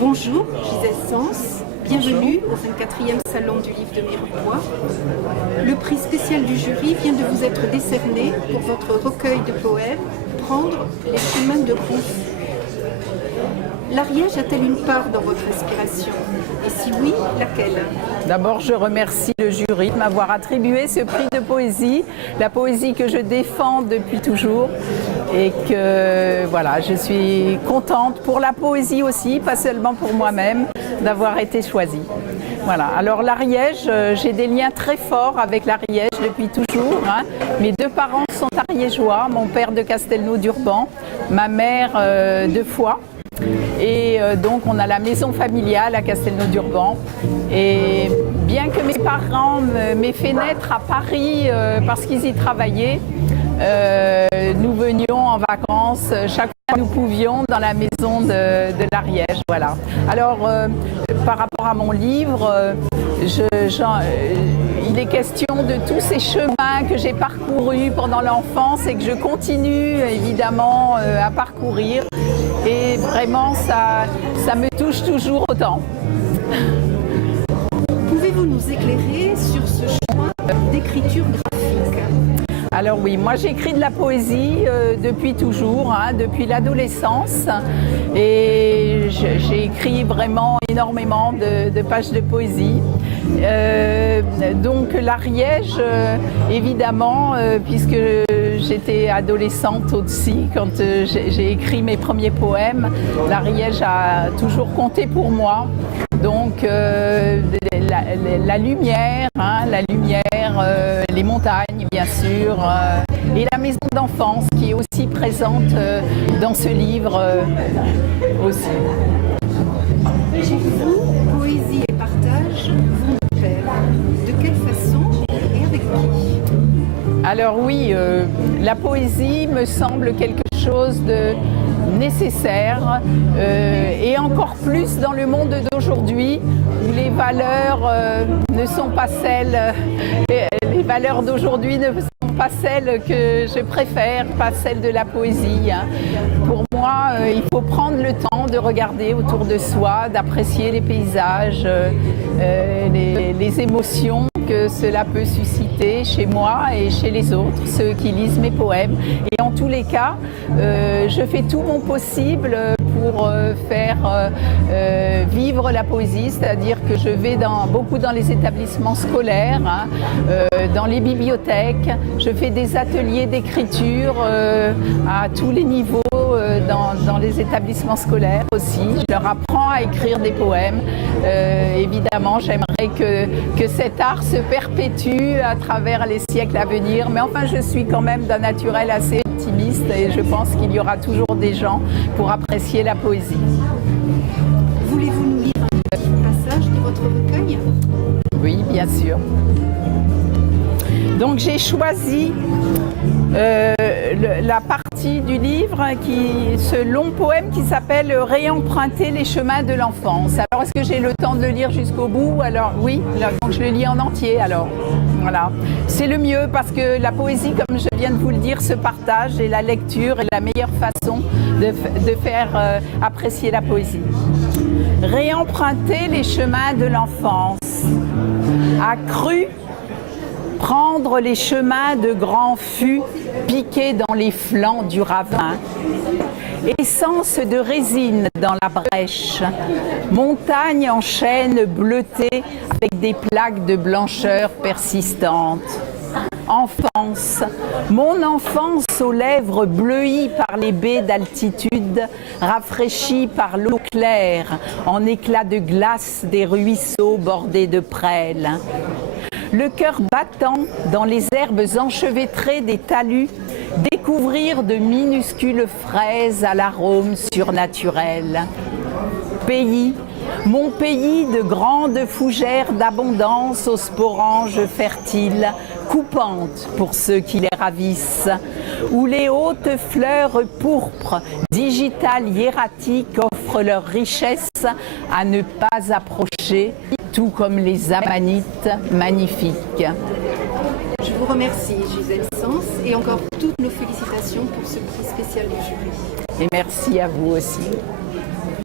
Bonjour, Gisèle Sens, bienvenue au 24e Salon du Livre de Mirepoix. Le prix spécial du jury vient de vous être décerné pour votre recueil de poèmes « Prendre les chemins de route ». L'Ariège a-t-elle une part dans votre inspiration? Et si oui, laquelle? D'abord, je remercie le jury de m'avoir attribué ce prix de poésie, la poésie que je défends depuis toujours. Et que voilà, je suis contente pour la poésie aussi, pas seulement pour moi-même, d'avoir été choisie. Voilà. Alors l'Ariège, j'ai des liens très forts avec l'Ariège depuis toujours. Mes deux parents sont ariégeois, mon père de Castelnau-d'Urban, ma mère de Foix. Et donc on a la maison familiale à Castelnau-d'Urban. Et bien que mes parents m'aient fait naître à Paris parce qu'ils y travaillaient, nous venions en vacances chaque fois que nous pouvions dans la maison de l'Ariège. Voilà. Alors par rapport à mon livre, il est question de tous ces chemins que j'ai parcourus pendant l'enfance et que je continue évidemment à parcourir. Et vraiment, ça me touche toujours autant. Pouvez-vous nous éclairer sur ce choix d'écriture graphique? Alors oui, moi j'écris de la poésie depuis toujours, depuis l'adolescence. Et j'ai écrit vraiment énormément de pages de poésie. Donc l'Ariège, évidemment, puisque j'étais adolescente aussi quand j'ai écrit mes premiers poèmes, l'Ariège a toujours compté pour moi. Donc la lumière, les montagnes bien sûr, et la maison d'enfance qui est aussi présente dans ce livre aussi. Chez vous, poésie et partage vont de pair. De quelle façon et avec qui? Alors oui, la poésie me semble quelque chose de nécessaire et encore plus dans le monde d'aujourd'hui où les valeurs ne sont pas celles, les valeurs d'aujourd'hui ne sont pas celles que je préfère, pas celles de la poésie. Pour moi, il faut prendre le temps de regarder autour de soi, d'apprécier les paysages, les émotions que cela peut susciter chez moi et chez les autres, ceux qui lisent mes poèmes. Et en tous les cas, je fais tout mon possible pour faire vivre la poésie, c'est-à-dire que je vais beaucoup dans les établissements scolaires, dans les bibliothèques, je fais des ateliers d'écriture à tous les niveaux dans les établissements scolaires aussi. Je leur apprends à écrire des poèmes. Évidemment, j'aimerais que cet art se perpétue à travers les siècles à venir, mais enfin je suis quand même d'un naturel assez optimiste et je pense qu'il y aura toujours des gens pour apprécier la poésie. Voulez-vous nous lire un passage de votre recueil? Oui, bien sûr. Donc j'ai choisi la partie du livre, ce long poème qui s'appelle « Réemprunter les chemins de l'enfance ». Alors est-ce que j'ai le temps de le lire jusqu'au bout? Alors oui, donc je le lis en entier alors. Voilà. C'est le mieux parce que la poésie, comme je viens de vous le dire, se partage et la lecture est la meilleure façon de faire apprécier la poésie. Réemprunter les chemins de l'enfance. A cru prendre les chemins de grands fûts piqués dans les flancs du ravin. Essence de résine dans la brèche, montagne en chêne bleutée avec des plaques de blancheur persistante. Enfance, mon enfance aux lèvres bleuies par les baies d'altitude, rafraîchies par l'eau claire en éclats de glace des ruisseaux bordés de prêles. Le cœur battant dans les herbes enchevêtrées des talus, découvrir de minuscules fraises à l'arôme surnaturel. Pays, mon pays de grandes fougères d'abondance aux sporanges fertiles, coupantes pour ceux qui les ravissent, où les hautes fleurs pourpres, digitales hiératiques offrent leur richesse à ne pas approcher, tout comme les amanites magnifiques. Je vous remercie, Gisèle Sens, et encore toutes nos félicitations pour ce prix spécial du jury. Et merci à vous aussi.